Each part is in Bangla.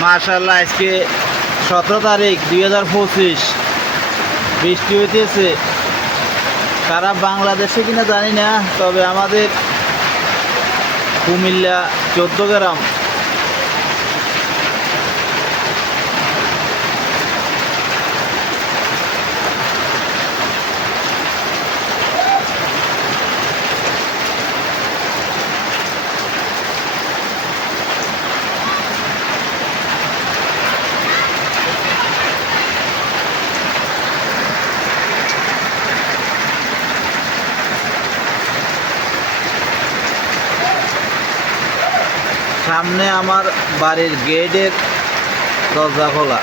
মার্শাল্লাহ আজকে সতেরো তারিখ, দুই হাজার পঁচিশ। বৃষ্টি হইতেছে। তারা বাংলাদেশে কিনা জানি না, তবে আমাদের কুমিল্লা চোদ্দ গ্রাম। সামনে আমার বাড়ির গেটের দরজা খোলা।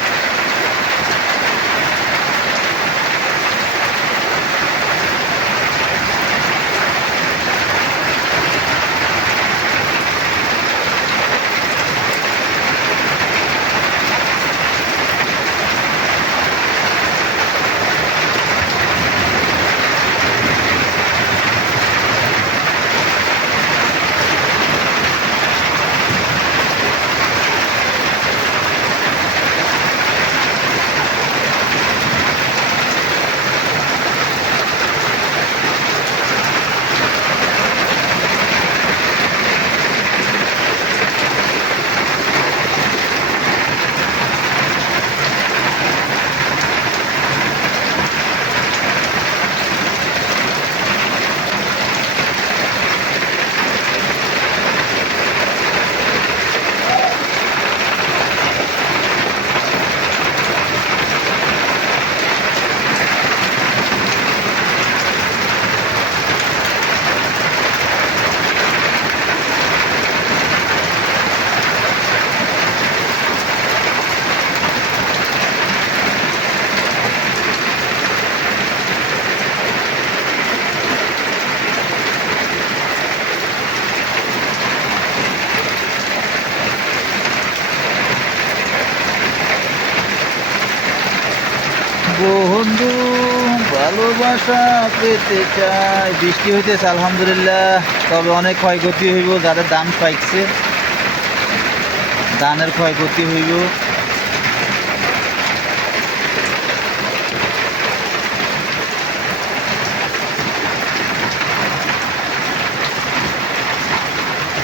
বন্ধু, ভালোবাসা পেতে চাই। বৃষ্টি হইতেছে, আলহামদুলিল্লাহ। তবে অনেক ক্ষয়ক্ষতি হইব, যাদের ধান পাইছে। ধানের ক্ষয়ক্ষতি হইব।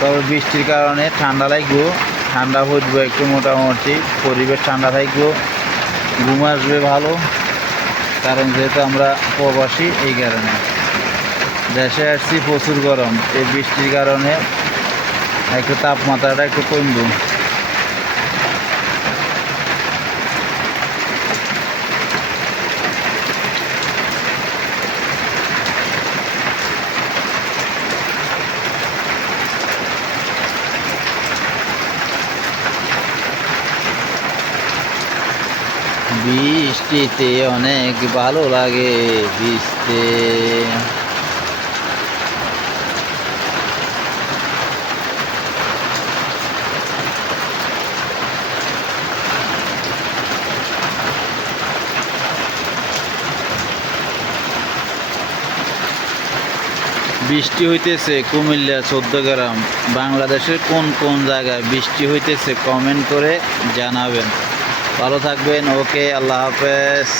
তবে বৃষ্টির কারণে ঠান্ডা লাগবো। ঠান্ডা হইব একটু মোটামুটি। পরিবেশ ঠান্ডা থাকব। ঘুম আসবে ভালো। কারণ যেহেতু আমরা প্রবাসী, এই কারণে। দেশে আসছি প্রচুর গরম। এই বৃষ্টির কারণে একটু তাপমাত্রাটা একটু কমব। বৃষ্টিতে অনেক ভালো লাগে ভিজতে। বৃষ্টি হইতেছে কুমিল্লা চোদ্দ গ্রাম বাংলাদেশের কোন কোন জায়গায় বৃষ্টি হইতেছে কমেন্ট করে জানাবেন। ভালো থাকবেন ওকে আল্লাহ হাফেজ